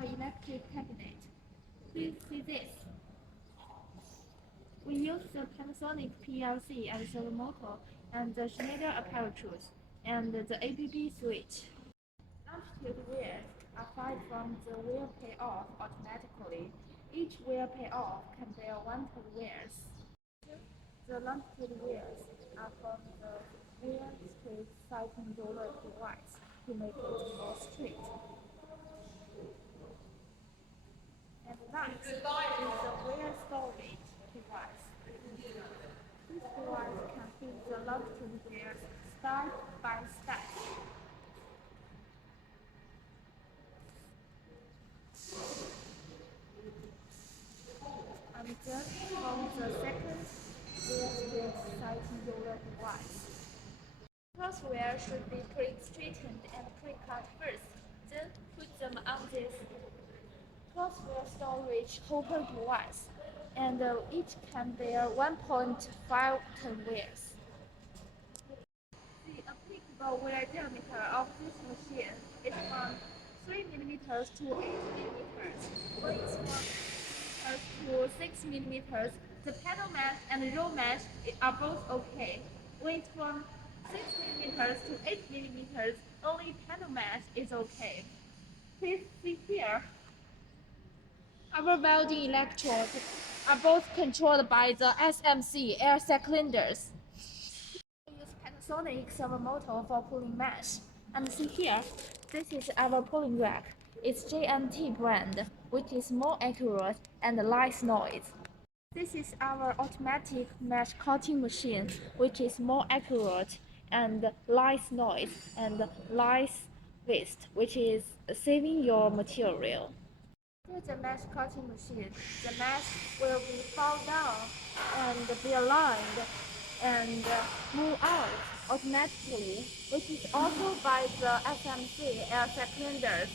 our electric cabinet. Please see this. We use the Panasonic PLC and servo motor and the Schneider apparatus and the ABB switch. Longitude wheels are fired from the wheel payoff automatically. Each wheel payoff can bear 1 ton wheels. The longitude wheels are from the wheel straight sighting roller device to make it more straight. And next is the wheel storage device. This device can fit the longitude wheels step by step. And then from the second wheel straight sighting roller device. Crosswire should be pre-straightened and pre-cut first, then put them on this crosswire storage hopper device, and each can bear 1.5 ton wheels. The applicable wear diameter of this machine is from 3 mm to 8 mm. When it's from 3 to 6 mm, the pedal mesh and roll mesh are both okay. When it's from 6 mm to 8 mm, only pedal mesh is okay. Please see here. Our welding electrodes are both controlled by the SMC air cylinders. We use Panasonic servo motor for pulling mesh. And see here, this is our pulling rack. It's JMT brand, which is more accurate and less noise. This is our automatic mesh cutting machine, which is more accurate and less noise and less waste, which is saving your material. After the mesh cutting machine, the mesh will be fall down and be aligned and move out automatically, which is also by the SMC air cylinders.